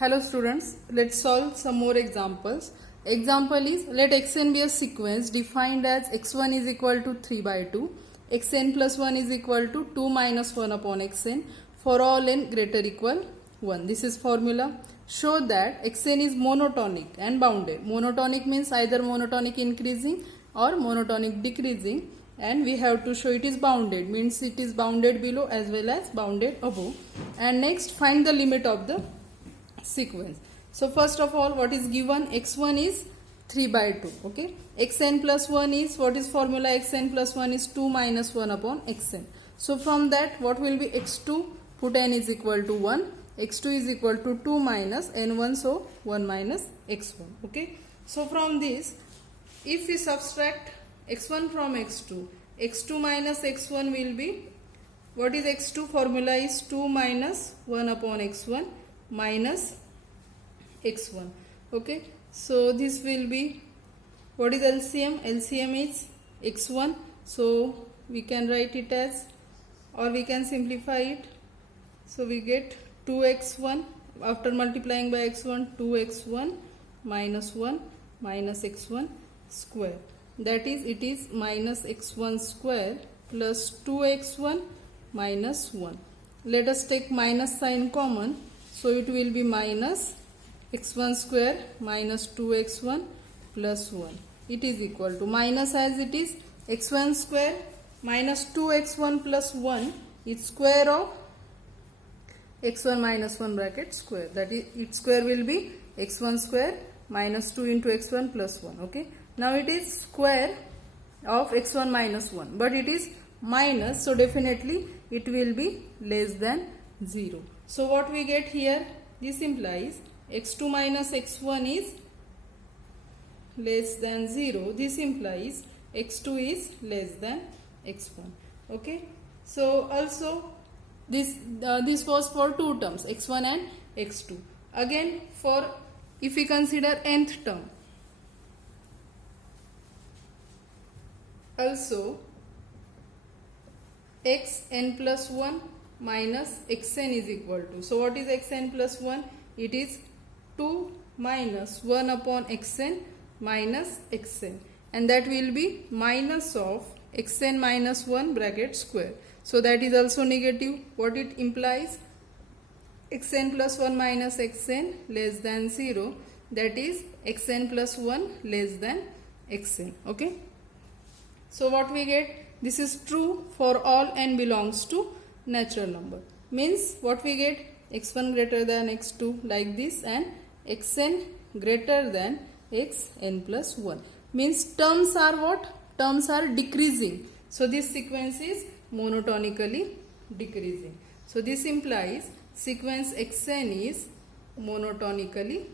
Hello students, let's solve some more examples. Example is, let xn be a sequence defined as x1 is equal to 3 by 2, xn plus 1 is equal to 2 minus 1 upon xn for all n greater equal 1. This is formula. Show that xn is monotonic and bounded. Monotonic means either monotonic increasing or monotonic decreasing, and we have to show it is bounded, means it is bounded below as well as bounded above. And next, find the limit of the sequence. So first of all, what is given? X1 is 3 by 2. Okay. Xn plus 1 is, what is formula? Xn plus 1 is 2 minus 1 upon xn. So from that, what will be x2? Put n is equal to 1. x2 is equal to 2 minus n1, so 1 minus x1. Okay. So from this, if we subtract x1 from x2, x2 minus x1 will be, what is x2? Formula is 2 minus 1 upon x1 minus x1. Okay, so this will be, what is LCM? LCM is x1, so we can write it as, or we can simplify it. So we get 2x1 after multiplying by x1, 2x1 minus 1 minus x1 square. That is, it is minus x1 square plus 2x1 minus 1. Let us take minus sign common. So it will be minus x1 square minus 2x1 plus 1. It is equal to, minus as it is, x1 square minus 2x1 plus 1 is square of x1 minus 1 bracket square. That is, its square will be x1 square minus 2 into x1 plus 1. Okay. Now it is square of x1 minus 1. But it is minus, so definitely it will be less than 0. So what we get here, this implies x2 minus x1 is less than 0. This implies x2 is less than x1. Okay. So also this was for two terms, x1 and x2. Again, for if we consider nth term, also xn plus 1 minus xn is equal to, so what is xn plus 1? It is 2 minus 1 upon xn minus xn, and that will be minus of xn minus 1 bracket square. So that is also negative. What it implies? Xn plus 1 minus xn less than 0. That is xn plus 1 less than xn. Okay. So what we get? This is true for all n belongs to natural number. Means what we get? X1 greater than x2 like this, and xn greater than xn plus 1. Means terms are what? Terms are decreasing. So this sequence is monotonically decreasing. So this implies sequence xn is monotonically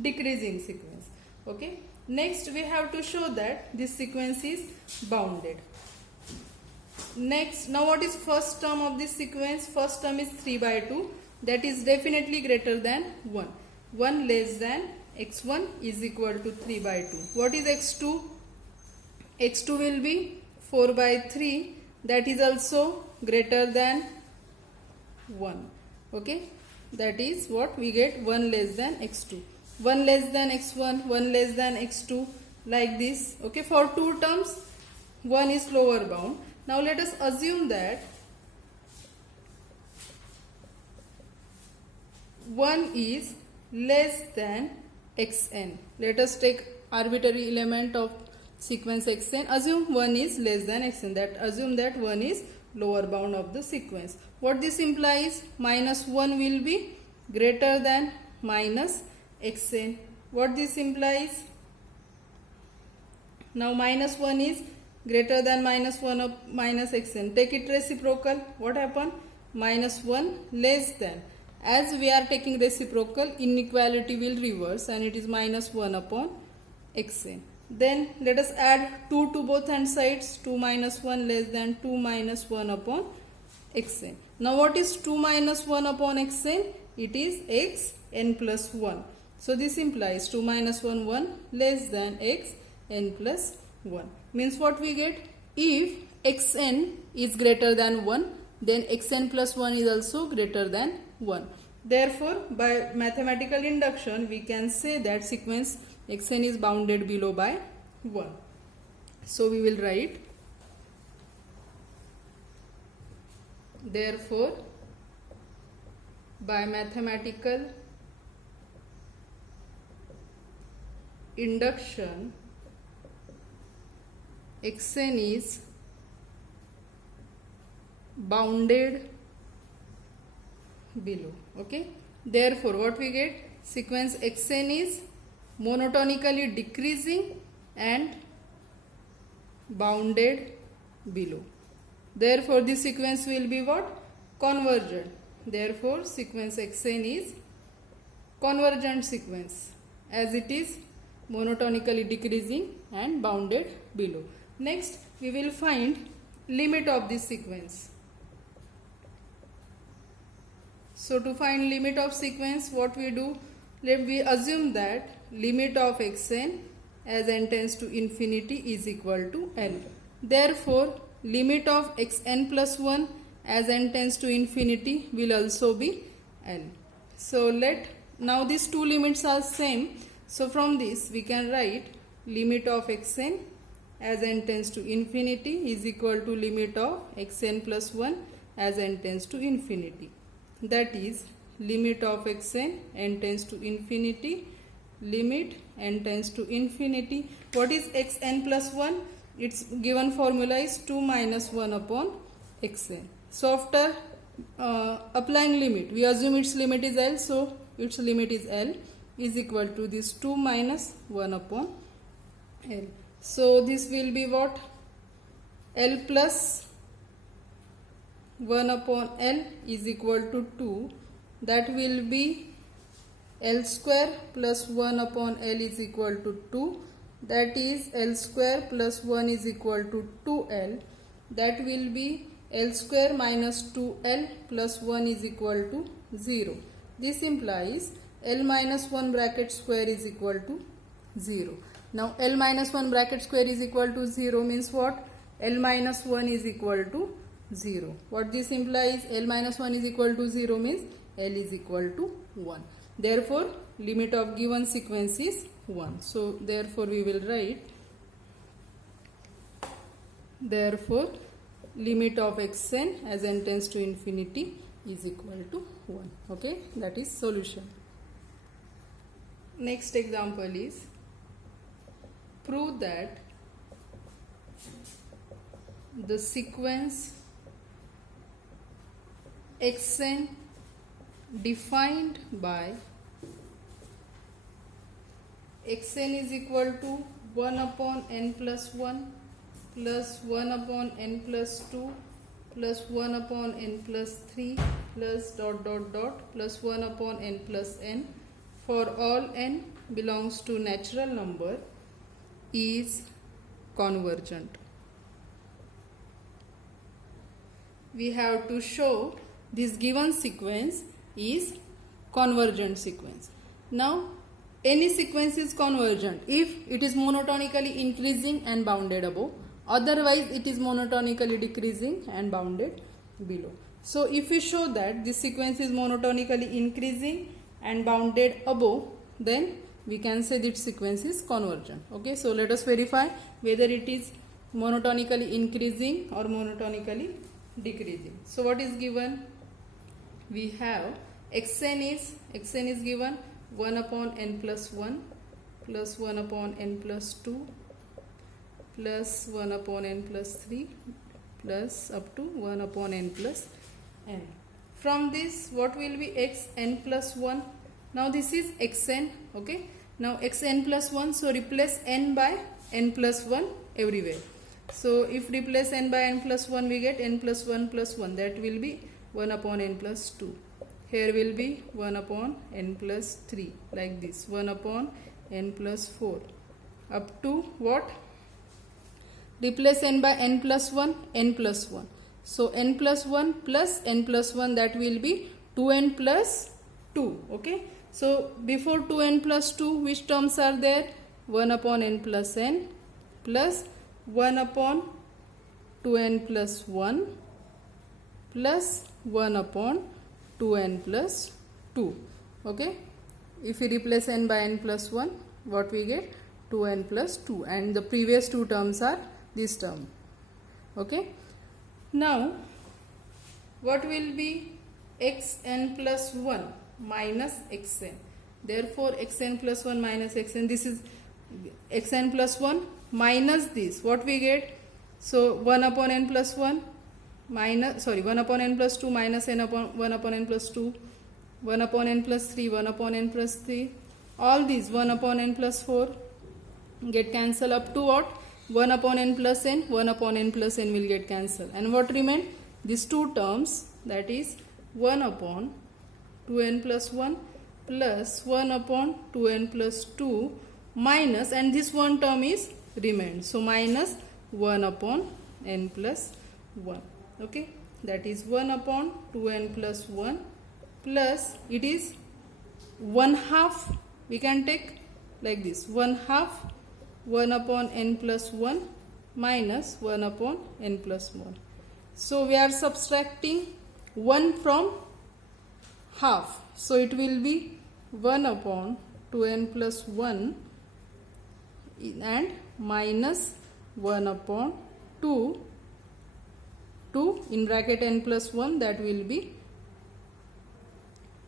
decreasing sequence. Okay. Next we have to show that this sequence is bounded. Next, now what is first term of this sequence? First term is 3 by 2. That is definitely greater than 1. 1 less than x1 is equal to 3 by 2. What is x2? x2 will be 4 by 3. That is also greater than 1. Okay. That is what we get, 1 less than x2. 1 less than x1, 1 less than x2, like this. Okay. For two terms, 1 is lower bound. Now let us assume that 1 is less than xn. Let us take arbitrary element of sequence xn. Assume 1 is less than xn. Assume that 1 is lower bound of the sequence. What this implies? Minus 1 will be greater than minus xn. What this implies? Now minus 1 is greater than minus 1 of minus xn. Take it reciprocal. What happened? Minus 1 less than. As we are taking reciprocal, inequality will reverse and it is minus 1 upon xn. Then let us add 2 to both hand sides. 2 minus 1 less than 2 minus 1 upon xn. Now what is 2 minus 1 upon xn? It is xn plus 1. So this implies 2 minus 1, 1 less than xn plus 1. Means what we get? If xn is greater than 1, then xn plus 1 is also greater than 1. Therefore, by mathematical induction, we can say that sequence xn is bounded below by 1. So, we will write, therefore, by mathematical induction, xn is bounded below. Okay. Therefore, what we get? Sequence xn is monotonically decreasing and bounded below. Therefore, this sequence will be what? Convergent. Therefore, sequence xn is convergent sequence as it is monotonically decreasing and bounded below. Next, we will find limit of this sequence. So, to find limit of sequence, what we do? Let we assume that limit of xn as n tends to infinity is equal to n. Therefore, limit of xn plus 1 as n tends to infinity will also be n. So, now these two limits are same. So, from this we can write limit of xn as n tends to infinity is equal to limit of xn plus 1 as n tends to infinity. That is limit of xn n tends to infinity, limit n tends to infinity. What is xn plus 1? Its given formula is 2 minus 1 upon xn. So, after applying limit, we assume its limit is L, so its limit is L is equal to this 2 minus 1 upon L. So, this will be what? L plus 1 upon L is equal to 2. That will be L square plus 1 upon L is equal to 2. That is L square plus 1 is equal to 2L. That will be L square minus 2L plus 1 is equal to 0. This implies L minus 1 bracket square is equal to 0. Now, L minus 1 bracket square is equal to 0 means what? L minus 1 is equal to 0. What this implies? L minus 1 is equal to 0 means L is equal to 1. Therefore, limit of given sequence is 1. So, therefore, we will write, therefore, limit of xn as n tends to infinity is equal to 1. Okay, that is solution. Next example is, prove that the sequence xn defined by xn is equal to 1 upon n plus 1 plus 1 upon n plus 2 plus 1 upon n plus 3 plus dot dot dot plus 1 upon n plus n for all n belongs to natural number is convergent. We have to show this given sequence is convergent sequence. Now, any sequence is convergent if it is monotonically increasing and bounded above. Otherwise, it is monotonically decreasing and bounded below. So, if we show that this sequence is monotonically increasing and bounded above, then we can say that sequence is convergent. Okay, so let us verify whether it is monotonically increasing or monotonically decreasing. So, what is given? We have xn is given 1 upon n plus 1 plus 1 upon n plus 2 plus 1 upon n plus 3 plus up to 1 upon n plus n. From this, what will be xn plus 1? Now, this is xn. Okay. Now, xn plus 1. So, replace n by n plus 1 everywhere. So, if replace n by n plus 1, we get n plus 1 plus 1. That will be 1 upon n plus 2. Here will be 1 upon n plus 3, like this, 1 upon n plus 4 up to what? Replace n by n plus 1, n plus 1. So, n plus 1 plus n plus 1, that will be 2n plus 2. Okay. So, before 2n plus 2, which terms are there? 1 upon n plus n plus 1 upon 2n plus 1 plus 1 upon 2n plus 2. 2. Okay, if we replace n by n plus 1, what we get? 2n plus 2, and the previous two terms are this term. Okay, now what will be xn plus 1 minus xn? Therefore xn plus 1 minus xn, this is xn plus 1 minus this, what we get? So 1 upon n plus 1 minus, 1 upon n plus 2 minus n upon 1 upon n plus 2, 1 upon n plus 3, 1 upon n plus 3, all these 1 upon n plus 4 get cancelled up to what? 1 upon n plus n, 1 upon n plus n will get cancelled, and what remain? These two terms, that is 1 upon 2n plus 1 plus 1 upon 2n plus 2 minus, and this one term is remained, so minus 1 upon n plus 1. Okay, that is 1 upon 2n plus 1 plus, it is 1/2, we can take like this, 1/2 1 upon n plus 1 minus 1 upon n plus 1. So we are subtracting 1 from half, so it will be 1 upon 2n plus 1 and minus 1 upon 2 in bracket n plus 1, that will be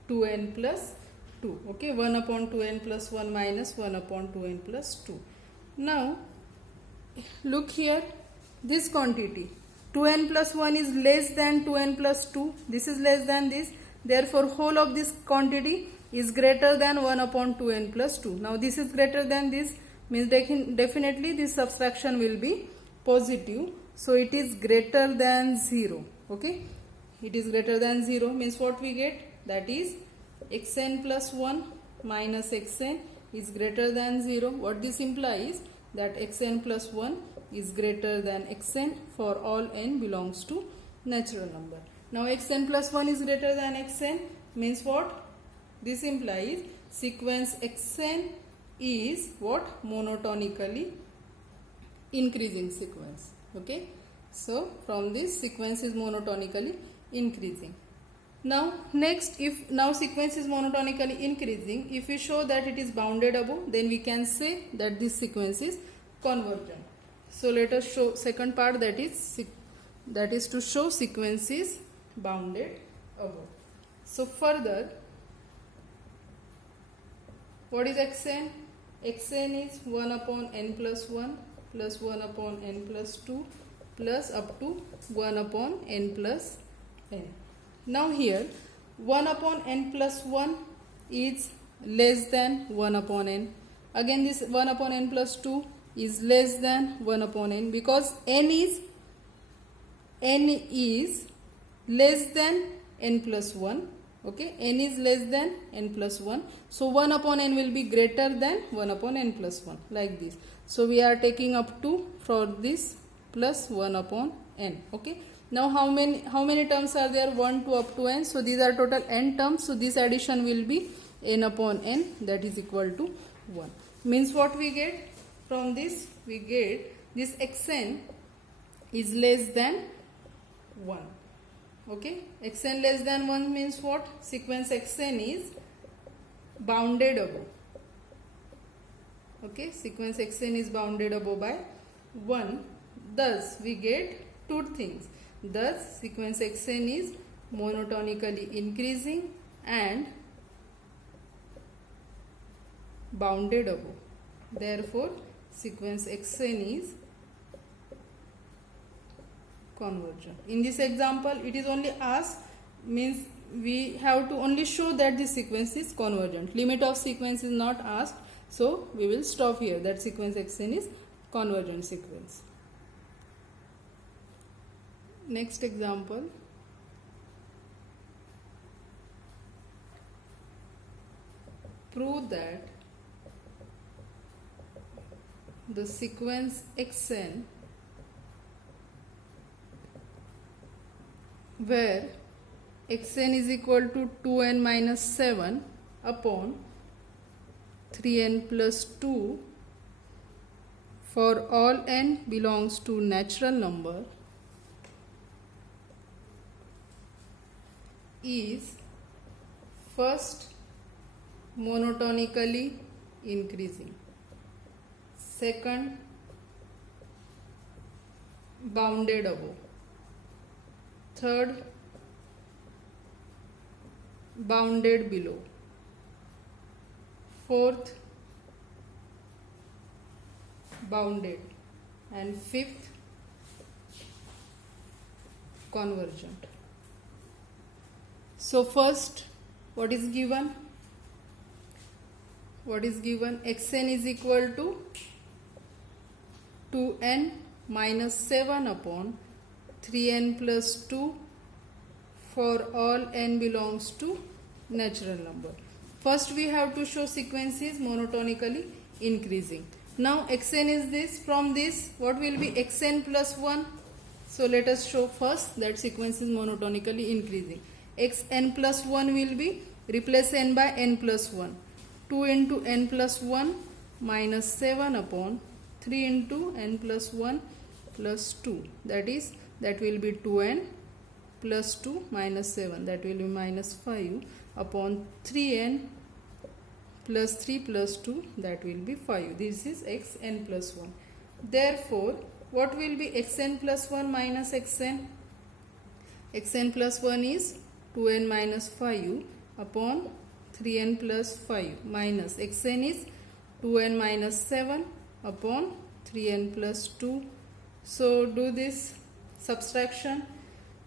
2n plus 2. Okay, 1 upon 2n plus 1 minus 1 upon 2n plus 2. Now look here, this quantity 2n plus 1 is less than 2n plus 2, this is less than this, therefore whole of this quantity is greater than 1 upon 2n plus 2. Now this is greater than this, means definitely this subtraction will be positive, so it is greater than 0. Okay, it is greater than 0 means what we get? That is xn plus 1 minus xn is greater than 0. What this implies? That xn plus 1 is greater than xn for all n belongs to natural number. Now xn plus 1 is greater than xn means what? This implies sequence xn is what? Monotonically increasing sequence. Okay, so from this sequence is monotonically increasing. Now next, if now sequence is monotonically increasing, if we show that it is bounded above, then we can say that this sequence is convergent. So let us show second part, that is to show sequence is bounded above. So further, what is xn? Xn is 1 upon n plus 1 plus 1 upon n plus 2 plus up to 1 upon n plus n. Now here 1 upon n plus 1 is less than 1 upon n. Again this 1 upon n plus 2 is less than 1 upon n, because n is less than n plus 1. Okay, n is less than n plus 1. So 1 upon n will be greater than 1 upon n plus 1, like this. So we are taking up to for this plus 1 upon n. Okay. Now how many terms are there? 1 to up to n. So these are total n terms. So this addition will be n upon n, that is equal to 1. Means what we get from this? We get this xn is less than 1. Okay, xn less than 1 means what? Sequence xn is bounded above. Okay, sequence xn is bounded above by 1. Thus we get two things. Thus sequence xn is monotonically increasing and bounded above. Therefore sequence xn is convergent. In this example it is only asked, means we have to only show that this sequence is convergent. Limit of sequence is not asked, so we will stop here, that sequence xn is convergent sequence. Next example, prove that the sequence xn where xn is equal to 2n minus 7 upon 3n plus 2 for all n belongs to natural number is First, monotonically increasing. Second, bounded above. Third, bounded below. Fourth, bounded. And fifth, convergent. So first, what is given? What is given? xn is equal to 2n minus 7 upon 3n plus 2 for all n belongs to natural number. First we have to show sequence is monotonically increasing. Now xn is this. From this, what will be xn plus 1? So let us show first that sequence is monotonically increasing. Xn plus 1 will be, replace n by n plus 1. 2 into n plus 1 minus 7 upon 3 into n plus 1 plus 2. That will be 2n plus 2 minus 7. That will be minus 5 upon 3n plus 3 plus 2. That will be 5. This is xn plus 1. Therefore, what will be xn plus 1 minus xn? Xn plus 1 is 2n minus 5 upon 3n plus 5 minus xn is 2n minus 7 upon 3n plus 2. So do this subtraction.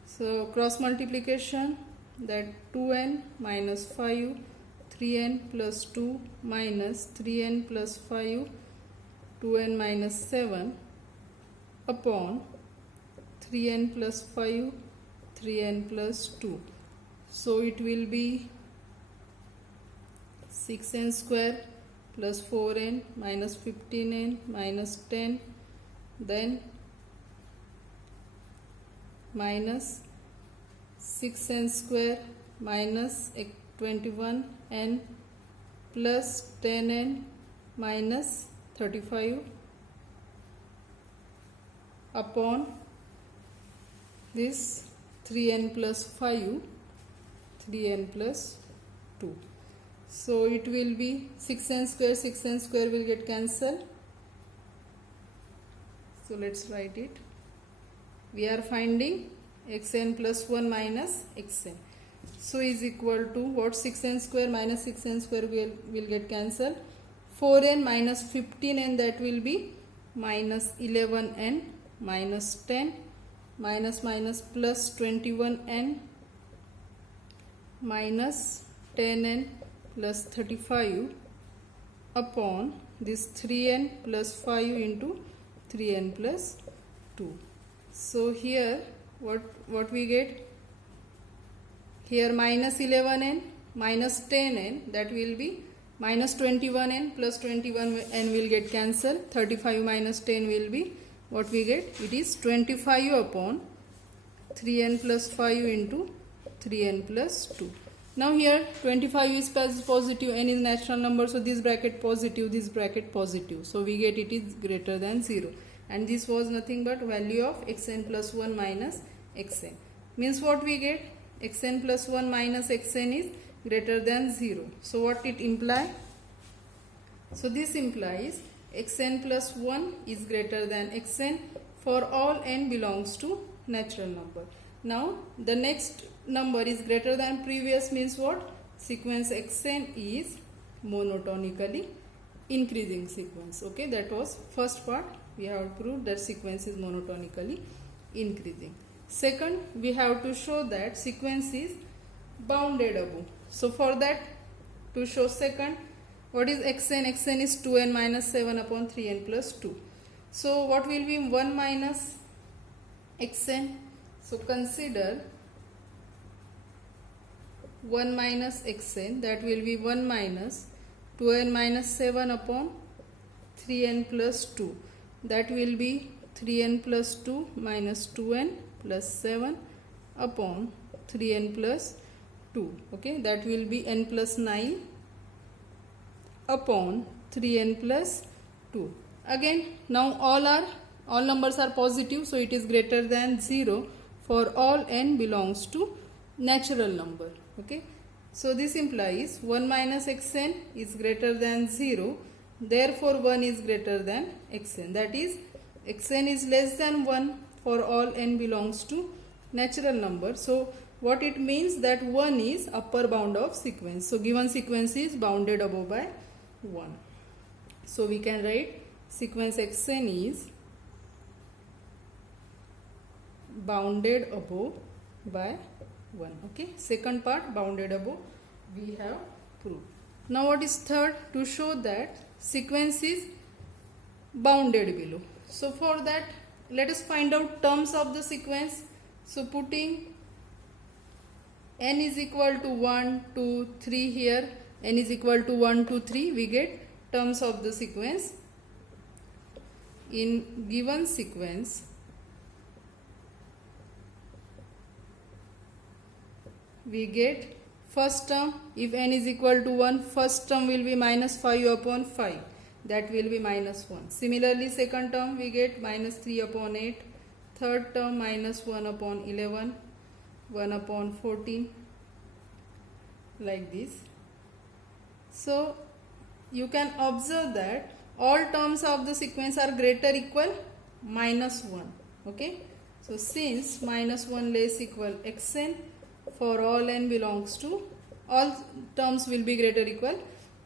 So cross multiplication, that 2n minus 5, 3n plus 2 minus 3n plus 5, 2n minus 7 upon 3n plus 5, 3n plus 2. So it will be 6n square plus 4n minus 15n minus 10, then minus 6n square minus 21n plus 10n minus 35 upon this 3n plus 5, 3n plus 2. So it will be 6n square will get cancelled. So let's write it. We are finding xn plus 1 minus xn. So is equal to what? 6n square minus 6n square will get cancelled. 4n minus 15n, that will be minus 11n minus 10 minus plus 21n minus 10n plus 35 upon this 3n plus 5 into 3n plus 2. So here what we get? Here minus 11n minus 10n, that will be minus 21n plus 21n will get cancelled. 35 minus 10 will be what we get? It is 25 upon 3n plus 5 into 3n plus 2. Now here 25 is positive, n is natural number, so this bracket positive, this bracket positive. So we get it is greater than 0. And this was nothing but value of xn plus 1 minus xn. Means what we get? Xn plus 1 minus xn is greater than 0. So what it implies? So this implies xn plus 1 is greater than xn for all n belongs to natural number. Now the next number is greater than previous, means what? Sequence xn is monotonically increasing sequence. Okay, that was first part. We have proved that sequence is monotonically increasing. Second, we have to show that sequence is bounded above. So for that, to show second, what is xn? Xn is 2n minus 7 upon 3n plus 2. So what will be 1 minus xn? So consider 1 minus xn, that will be 1 minus 2n minus 7 upon 3n plus 2. That will be 3n plus 2 minus 2n plus 7 upon 3n plus 2. Okay, that will be n plus 9 upon 3n plus 2. Again, now all numbers are positive, so it is greater than 0 for all n belongs to natural number. Okay, So this implies 1 minus xn is greater than 0. Therefore 1 is greater than xn. That is, xn is less than 1 for all n belongs to natural number. So what it means that 1 is upper bound of sequence. So given sequence is bounded above by 1. So we can write sequence xn is bounded above by 1. Okay, second part, bounded above, we have proved. Now what is third? To show that sequence is bounded below. So for that, let us find out terms of the sequence. So putting n is equal to 1, 2, 3 here, n is equal to 1, 2, 3, we get terms of the sequence. In given sequence, we get first term, if n is equal to 1, first term will be minus 5 upon 5, that will be minus 1. Similarly, second term we get minus 3 upon 8, third term minus 1 upon 11, 1 upon 14, like this. So you can observe that all terms of the sequence are greater equal minus 1. Okay, so since minus 1 less equal xn, for all n belongs to, all terms will be greater equal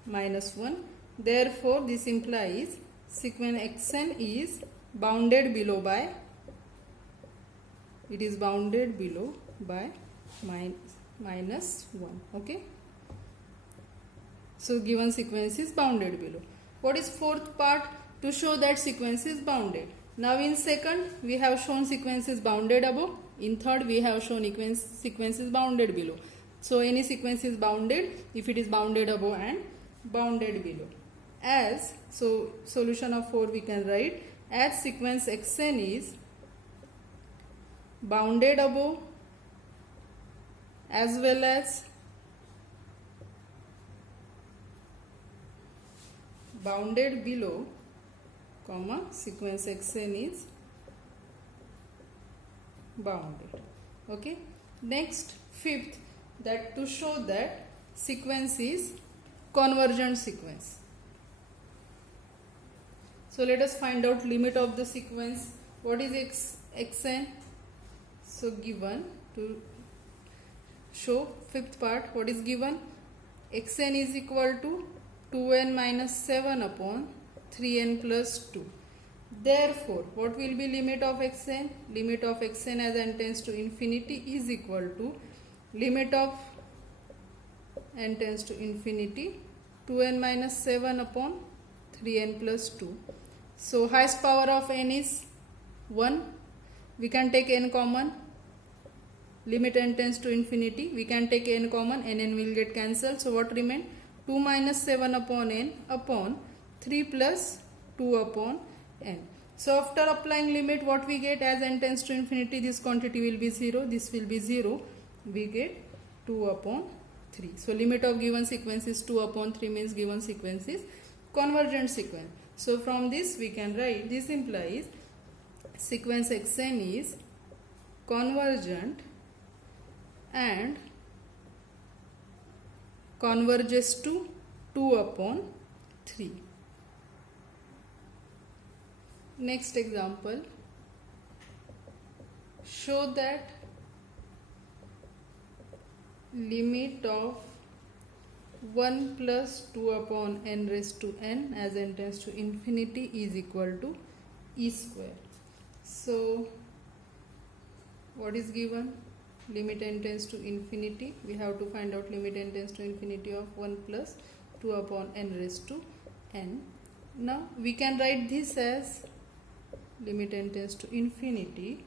minus 1. Therefore this implies sequence xn is bounded below by, it is bounded below by minus 1. Okay, so given sequence is bounded below. What is fourth part? To show that sequence is bounded. Now in second we have shown sequence is bounded above. In third we have shown sequence is bounded below. So any sequence is bounded if it is bounded above and bounded below. As, so solution of 4 we can write as sequence xn is bounded above as well as bounded below, comma, sequence xn is bounded. Okay, next fifth, that to show that sequence is convergent sequence. So let us find out limit of the sequence. What is xn? So given, to show fifth part, what is given? Xn is equal to 2n minus 7 upon 3n plus 2. Therefore, what will be limit of xn? Limit of xn as n tends to infinity is equal to limit of n tends to infinity 2n minus 7 upon 3n plus 2. So highest power of n is 1. We can take n common. Limit n tends to infinity. We can take n common. N will get cancelled. So what remain? 2 minus 7 upon n upon 3 plus 2 upon n. So after applying limit, what we get? As n tends to infinity, this quantity will be 0. This will be 0. We get 2 upon 3. So limit of given sequence is 2 upon 3, means given sequence is convergent sequence. So from this we can write, this implies sequence xn is convergent and converges to 2 upon 3. Next example, show that limit of 1 plus 2 upon n raised to n as n tends to infinity is equal to e square. So what is given? Limit n tends to infinity. We have to find out limit n tends to infinity of 1 plus 2 upon n raised to n. Now we can write this as limit n tends to infinity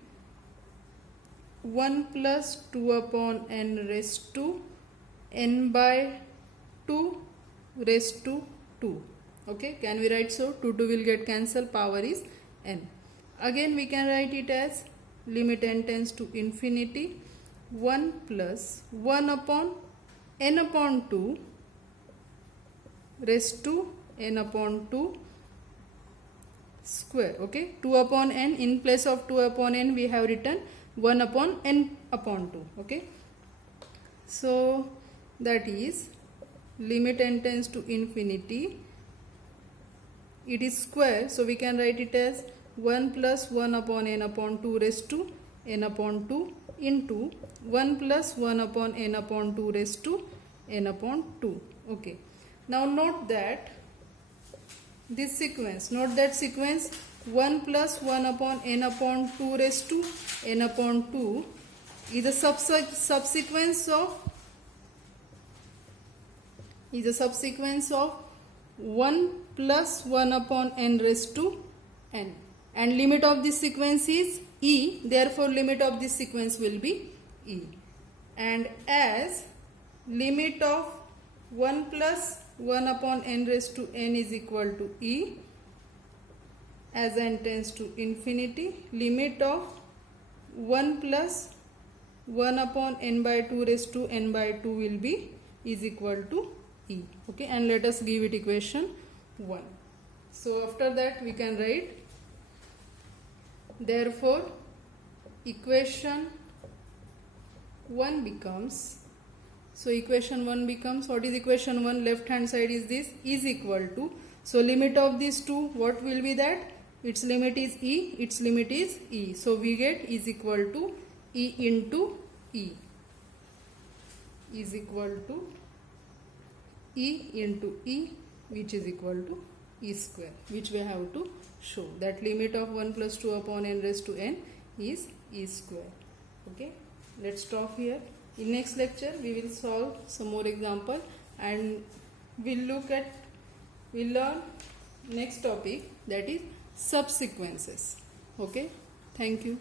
1 plus 2 upon n raised to n by 2 raised to 2. Okay, can we write so? 2 will get cancelled, power is n. Again we can write it as limit n tends to infinity 1 plus 1 upon n upon 2 raised to n upon 2 square. Okay, 2 upon n, in place of 2 upon n we have written 1 upon n upon 2. Okay, so that is limit n tends to infinity. It is square, so we can write it as 1 plus 1 upon n upon 2 raised to n upon 2 into 1 plus 1 upon n upon 2 raised to n upon 2. Okay. Now note that this sequence, 1 plus 1 upon n upon 2 raised to n upon 2 is a subsequence of 1 plus 1 upon n raised to n, and limit of this sequence is e, therefore limit of this sequence will be e. And as limit of 1 plus 1 upon n raised to n is equal to e, as n tends to infinity, limit of 1 plus 1 upon n by 2 raised to n by 2 will be is equal to e. Okay, and let us give it equation 1. So after that we can write, therefore equation 1 becomes, so equation 1 becomes, what is equation 1? Left hand side is this, is equal to, so limit of these two, what will be that? Its limit is e, its limit is e. So we get is equal to e into e, is equal to e into e, which is equal to e square, which we have to show that limit of 1 plus 2 upon n raised to n is e square. Okay, let's stop here. In next lecture we will solve some more example and we'll learn next topic, that is subsequences. Okay, thank you.